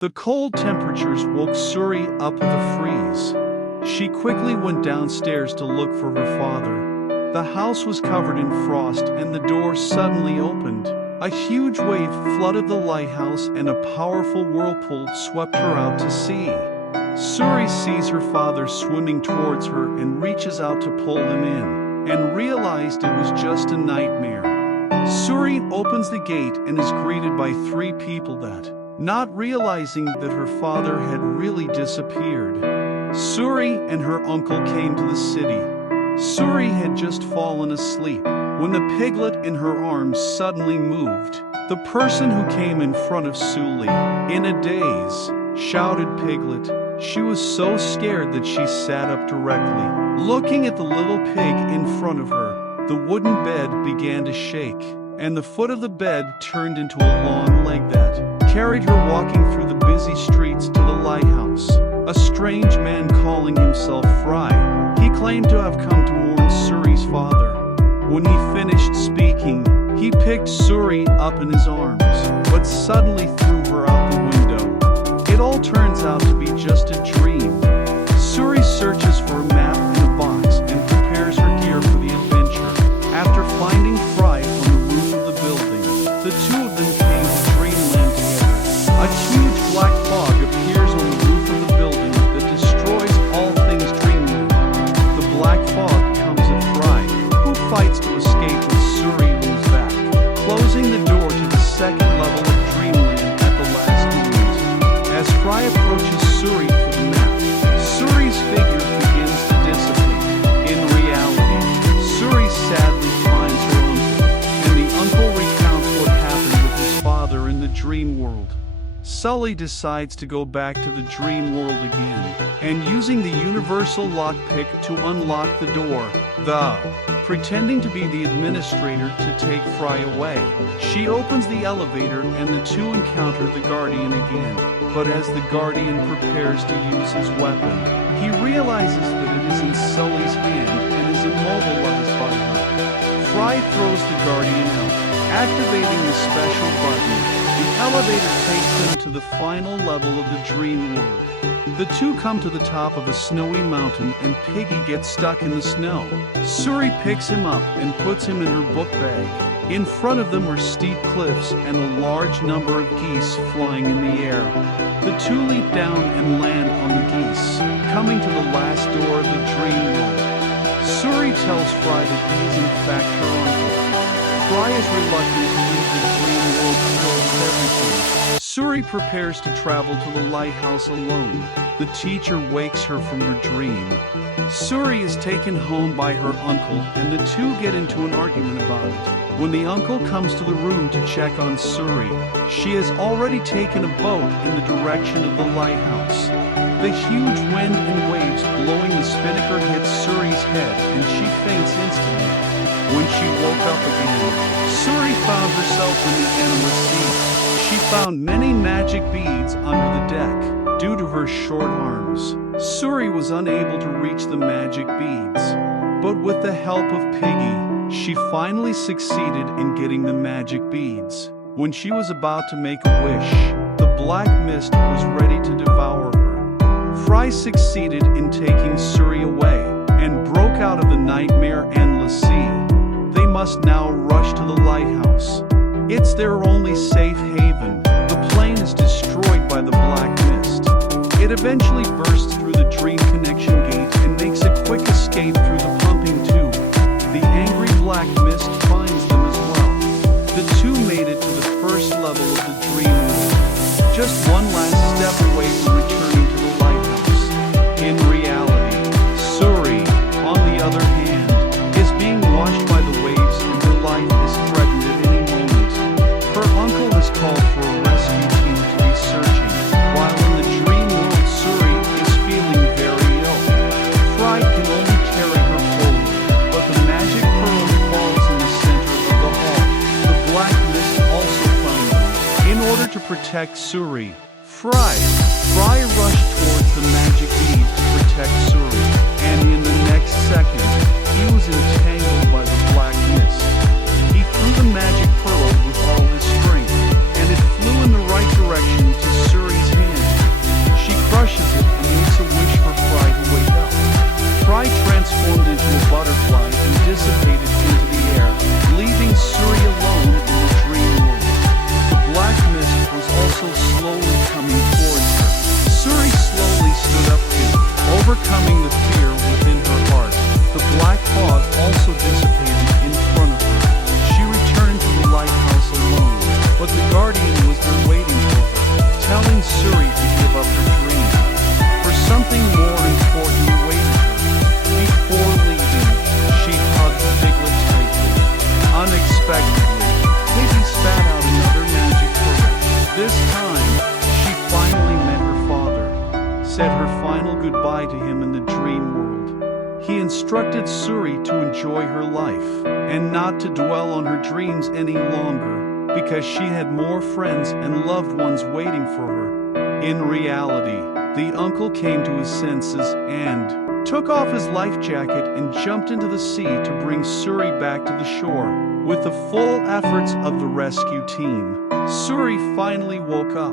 The cold temperatures woke Suri up with a freeze. She quickly went downstairs to look for her father. The house was covered in frost and the door suddenly opened. A huge wave flooded the lighthouse and a powerful whirlpool swept her out to sea. Suri sees her father swimming towards her and reaches out to pull him in, and realized it was just a nightmare. Suri opens the gate and is greeted by 3 people that, not realizing that her father had really disappeared. Suri and her uncle came to the city. Suri had just fallen asleep when the piglet in her arms suddenly moved. The person who came in front of Suri, in a daze, shouted Piglet. She was so scared that she sat up directly, looking at the little pig in front of her. The wooden bed began to shake, and the foot of the bed turned into a long leg that carried her walking through the busy streets to the lighthouse. A strange man calling himself Fry. He claimed to have come to warn Suri's father. When he finished speaking, he picked Suri up in his arms, but suddenly threw her out the window. It all turns out to be just a dream. Suri searches for a map in a box and prepares her gear for the adventure. After finding Fry on the roof of the building, the 2 of them came to dreamland together. A huge black fog appears on the roof of the building that destroys all things dreamland. The black fog comes at Fry, who fights to escape when Suri moves back, closing the door to the 2nd level of dreamland at the last moment. As Fry approaches Suri for the map, Suri's figure begins to dissipate. In reality, Suri sadly finds her uncle, and the uncle recounts what happened with his father in the dream world. Sully decides to go back to the dream world again, and using the universal lockpick to unlock the door, pretending to be the administrator to take Fry away. She opens the elevator and the 2 encounter the Guardian again, but as the Guardian prepares to use his weapon, he realizes that it is in Sully's hand and is immobilized by her. Fry throws the Guardian out, activating the special button. The elevator takes them to the final level of the dream world. The 2 come to the top of a snowy mountain and Piggy gets stuck in the snow. Suri picks him up and puts him in her book bag. In front of them are steep cliffs and a large number of geese flying in the air. The 2 leap down and land on the geese, coming to the last door of the dream world. Suri tells Fry that he is in fact her uncle. Fry is reluctant to leave the dream world to close everything. Suri prepares to travel to the lighthouse alone. The teacher wakes her from her dream. Suri is taken home by her uncle and the 2 get into an argument about it. When the uncle comes to the room to check on Suri, she has already taken a boat in the direction of the lighthouse. The huge wind and waves blowing the spinnaker hits Suri's head and she faints instantly. When she woke up again, Suri found herself in the endless sea. She found many magic beads under the deck. Due to her short arms, Suri was unable to reach the magic beads. But with the help of Piggy, she finally succeeded in getting the magic beads. When she was about to make a wish, the black mist was ready to devour her. Fry succeeded in taking Suri away and broke out of the nightmare endless sea. They must now rush to the lighthouse. It's their only safe haven. The plane is destroyed by the black mist. It eventually bursts through the dream connection gate and makes a quick escape through the pumping tube. The angry black mist finds them as well. The 2 made it to the 1st level of the dream world, just one last step away from returning to the lighthouse. In reality, Suri, on the other hand, is being washed by the waves and her life is threatened at any moment. Her uncle has called for a rescue team to be searching, while in the dream world Suri is feeling very ill. Fry can only carry her forward, but the magic pearl falls in the center of the hall. The black mist also found them. In order to protect Suri, Fry rushed towards the magic bead to protect Suri, and in the next second, he was entangled by the black mist. He threw the magic pearl with all his strength, and it flew in the right direction to Suri's hand. calming the fear within her heart. The black fog also dissipated in front of her. She returned to the lighthouse alone, but the guardian was there waiting for her, telling Suri to give up her dream, for something more important awaited her. Before leaving, she hugged Piglet tightly. Unexpectedly, Piggy spat out another magic pearl. This time, she finally met her father, said her final goodbye to him in the dream world. He instructed Suri to enjoy her life, and not to dwell on her dreams any longer, because she had more friends and loved ones waiting for her. In reality, the uncle came to his senses and took off his life jacket and jumped into the sea to bring Suri back to the shore. With the full efforts of the rescue team, Suri finally woke up.